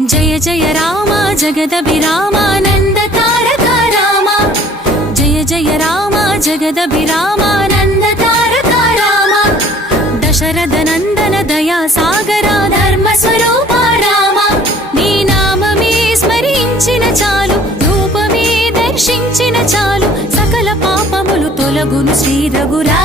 జయ జయ రామ జగదభిరామానంద తారక రామ జయ జయ రామ జగదభిరామానంద తారక రామ దశరథ నందన దయా సాగర ధర్మ స్వరూప రామ నీ నామమే స్మరించిన చాలు రూపమే దర్శించిన చాలు సకల పాపములు తొలగును శ్రీ రఘురా